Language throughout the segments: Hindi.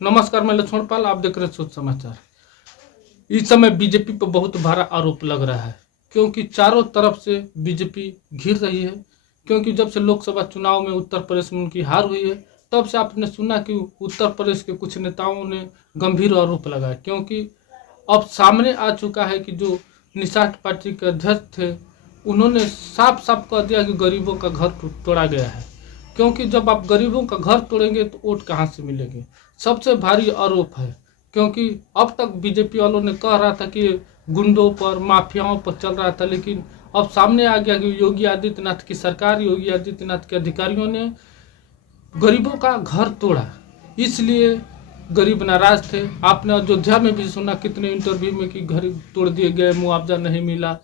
नमस्कार, मैं लक्ष्मण पाल, आप देख रहे हैं सोच समाचार। इस समय बीजेपी पर बहुत बड़ा आरोप लग रहा है क्योंकि चारों तरफ से बीजेपी घिर रही है। क्योंकि जब से लोकसभा चुनाव में उत्तर प्रदेश में उनकी हार हुई है, तब से आपने सुना कि उत्तर प्रदेश के कुछ नेताओं ने गंभीर आरोप लगाया। क्योंकि अब सामने आ चुका है कि जो निषाद पार्टी के अध्यक्ष थे, उन्होंने साफ साफ कह दिया कि गरीबों का घर तोड़ा गया है। क्योंकि जब आप गरीबों का घर तोड़ेंगे तो वोट कहाँ से मिलेंगे, सबसे भारी आरोप है। क्योंकि अब तक बीजेपी वालों ने कह रहा था कि गुंडों पर, माफियाओं पर चल रहा था, लेकिन अब सामने आ गया कि योगी आदित्यनाथ की सरकार, योगी आदित्यनाथ के अधिकारियों ने गरीबों का घर तोड़ा। इसलिए गरीब नाराज थे। आपने अयोध्या में भी सुना कितने इंटरव्यू में कि घर तोड़ दिए गए, मुआवजा नहीं मिला।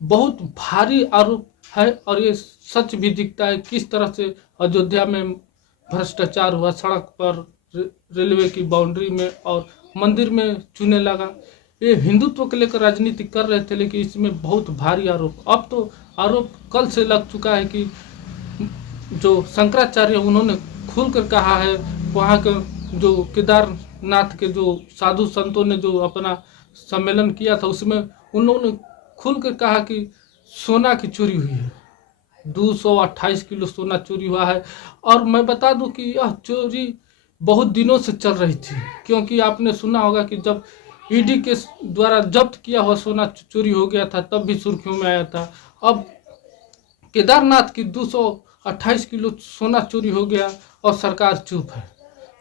बहुत भारी आरोप है और ये सच भी दिखता है किस तरह से अयोध्या में भ्रष्टाचार हुआ, सड़क पर, रेलवे की बाउंड्री में और मंदिर में चूने लगा। ये हिंदुत्व को लेकर राजनीति कर रहे थे, लेकिन इसमें बहुत भारी आरोप, अब तो आरोप कल से लग चुका है कि जो शंकराचार्य उन्होंने खुल कर कहा है, वहाँ के जो केदारनाथ के जो साधु संतों ने जो अपना सम्मेलन किया था, उसमें उन लोगों ने खुल कर कहा कि सोना की चोरी हुई है, 228 किलो सोना चोरी हुआ है। और मैं बता दूं कि यह चोरी बहुत दिनों से चल रही थी। क्योंकि आपने सुना होगा कि जब ईडी के द्वारा जब्त किया हुआ सोना चोरी हो गया था, तब भी सुर्खियों में आया था। अब केदारनाथ की 228 किलो सोना चोरी हो गया और सरकार चुप है।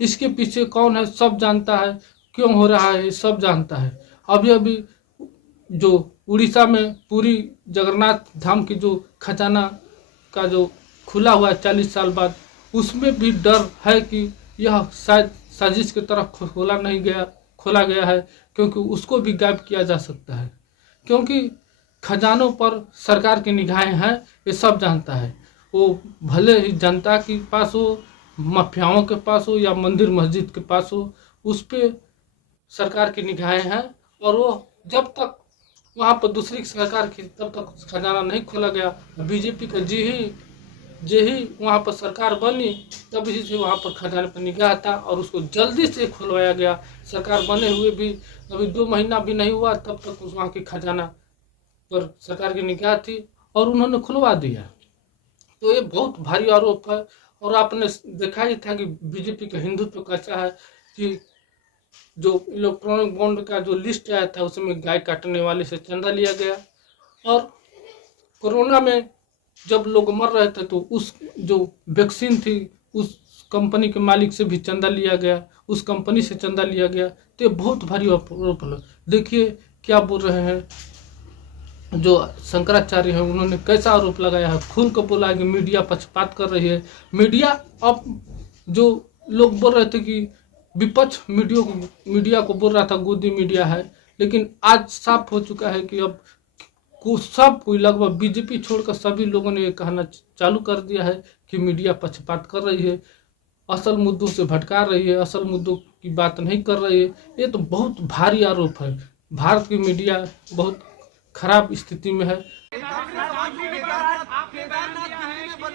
इसके पीछे कौन है सब जानता है, क्यों हो रहा है सब जानता है। अभी अभी जो उड़ीसा में पूरी जगन्नाथ धाम की जो खजाना का जो खुला हुआ है 40 साल बाद, उसमें भी डर है कि यह शायद साजिश की तरफ खोला गया है, क्योंकि उसको भी गायब किया जा सकता है। क्योंकि खजानों पर सरकार की निगाहें हैं, ये सब जानता है। वो भले ही जनता के पास हो, माफियाओं के पास हो या मंदिर मस्जिद के पास हो, उस पर सरकार की निगाहें हैं। और वो जब तक वहाँ पर दूसरी सरकार की तब तक खजाना नहीं खोला गया। बीजेपी का जे ही वहाँ पर सरकार बनी, तब इसी से वहाँ पर खजाने पर निगाह था और उसको जल्दी से खुलवाया गया। सरकार बने हुए भी अभी 2 महीना भी नहीं हुआ, तब तक उस वहाँ की खजाना पर सरकार की निगाह थी और उन्होंने खुलवा दिया। तो ये बहुत भारी आरोप है। और आपने देखा ही था कि बीजेपी का हिंदुत्व कैसा है कि जो इलेक्ट्रॉनिक बॉन्ड का जो लिस्ट आया था, उसमें गाय काटने वाले से चंदा लिया गया। और कोरोना में जब लोग मर रहे थे, तो उस जो वैक्सीन थी, उस कंपनी के मालिक से भी चंदा लिया गया, उस कंपनी से चंदा लिया गया। तो ये बहुत भारी आरोप है। देखिए क्या बोल रहे हैं जो शंकराचार्य है, उन्होंने कैसा आरोप लगाया है। खुल कर बोला है कि मीडिया पक्षपात कर रही है। मीडिया, अब जो लोग बोल रहे थे कि विपक्ष मीडिया को बोल रहा था गोदी मीडिया है, लेकिन आज साफ हो चुका है कि अब सब कोई, लगभग बीजेपी छोड़कर सभी लोगों ने ये कहना चालू कर दिया है कि मीडिया पक्षपात कर रही है, असल मुद्दों से भटका रही है, असल मुद्दों की बात नहीं कर रही है। ये तो बहुत भारी आरोप है। भारत की मीडिया बहुत खराब स्थिति में है। केदारनाथ मंदिर बन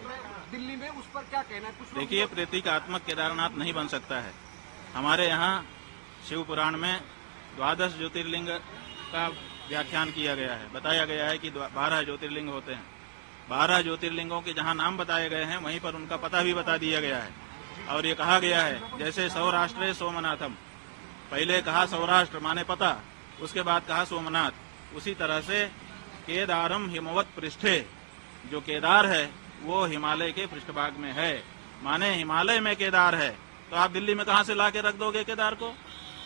रहा है दिल्ली में, उस पर क्या कहना है? देखिए, प्रतीकात्मक केदारनाथ नहीं बन सकता है। हमारे यहाँ शिव पुराण में 12 ज्योतिर्लिंग का व्याख्यान किया गया है। बताया गया है कि 12 ज्योतिर्लिंग होते हैं। 12 ज्योतिर्लिंगों के जहाँ नाम बताए गए हैं, वहीं पर उनका पता भी बता दिया गया है। और ये कहा गया है, जैसे सौराष्ट्र सोमनाथम, पहले कहा सौराष्ट्र माने पता, उसके बाद कहा सोमनाथ। उसी तरह से केदारम हिमवत पृष्ठे, जो केदार है वो हिमालय के पृष्ठभाग में है, माने हिमालय में केदार है। तो आप दिल्ली में कहाँ से ला के रख दोगे केदार को?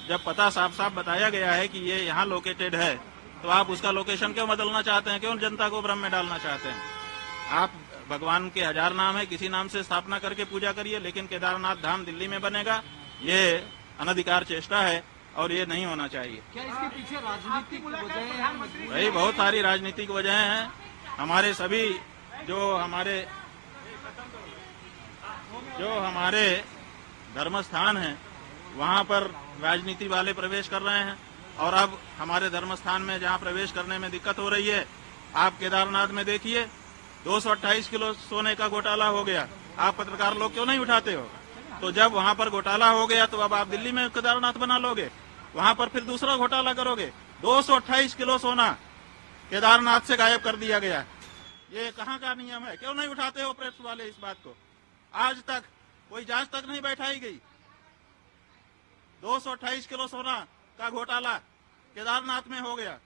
जब पता साफ साफ बताया गया है कि ये यहाँ लोकेटेड है, तो आप उसका लोकेशन क्यों बदलना चाहते हैं? क्यों जनता को भ्रम में डालना चाहते हैं? आप भगवान के 1000 नाम है, किसी नाम से स्थापना करके पूजा करिए, लेकिन केदारनाथ धाम दिल्ली में बनेगा, ये अनधिकार चेष्टा है और ये नहीं होना चाहिए। क्या इसके पीछे राजनीतिक वजह है? भाई, बहुत सारी राजनीतिक वजह हैं। हमारे सभी जो हमारे धर्म स्थान हैं, वहाँ पर राजनीति वाले प्रवेश कर रहे हैं। और अब हमारे धर्म स्थान में जहाँ प्रवेश करने में दिक्कत हो रही है, आप केदारनाथ में देखिए 228 किलो सोने का घोटाला हो गया। आप पत्रकार लोग क्यों नहीं उठाते हो? तो जब वहां पर घोटाला हो गया तो अब आप दिल्ली में केदारनाथ बना लोगे, वहां पर फिर दूसरा घोटाला करोगे। 228 किलो सोना केदारनाथ से गायब कर दिया गया। ये कहाँ का नियम है? क्यों नहीं उठाते हो प्रेस वाले इस बात को? आज तक कोई जांच तक नहीं बैठाई गई। 228 किलो सोना का घोटाला केदारनाथ में हो गया।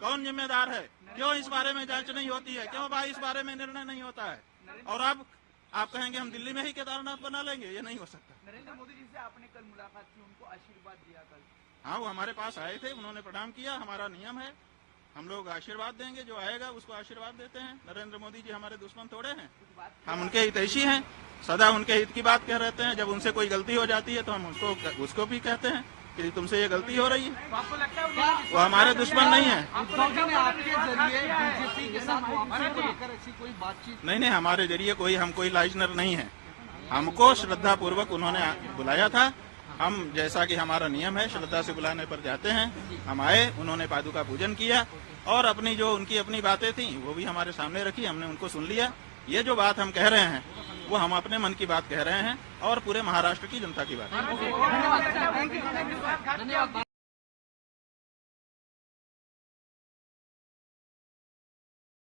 कौन जिम्मेदार है? क्यों इस बारे में जांच नहीं होती है? क्यों भाई इस बारे में निर्णय नहीं होता है? और अब आप कहेंगे हम दिल्ली में ही केदारनाथ बना लेंगे, ये नहीं हो सकता। नरेंद्र मोदी जी से आपने कल मुलाकात की, उनको आशीर्वाद दिया कल? हाँ, वो हमारे पास आए थे, उन्होंने प्रणाम किया। हमारा नियम है, हम लोग आशीर्वाद देंगे, जो आएगा उसको आशीर्वाद देते हैं। नरेंद्र मोदी जी हमारे दुश्मन थोड़े हैं, हम उनके हितैषी हैं, सदा उनके हित की बात कह रहते हैं। जब उनसे कोई गलती हो जाती है तो हम उसको भी कहते हैं कि तुमसे ये गलती हो रही है। आपको लगता है वो हमारे दुश्मन नहीं है। उद्धव जी ने आपके जरिए बीजेपी के साथ वापसी को लेकर ऐसी कोई बातचीत? नहीं, हमारे जरिए हम कोई लाइजनर नहीं है। हमको श्रद्धा पूर्वक उन्होंने बुलाया था। हम, जैसा कि हमारा नियम है, श्रद्धा से बुलाने पर जाते हैं। हम आए, उन्होंने पादुका पूजन किया और अपनी जो उनकी अपनी बातें थी वो भी हमारे सामने रखी, हमने उनको सुन लिया। ये जो बात हम कह रहे हैं वो हम अपने मन की बात कह रहे हैं और पूरे महाराष्ट्र की जनता की बात। धन्यवाद।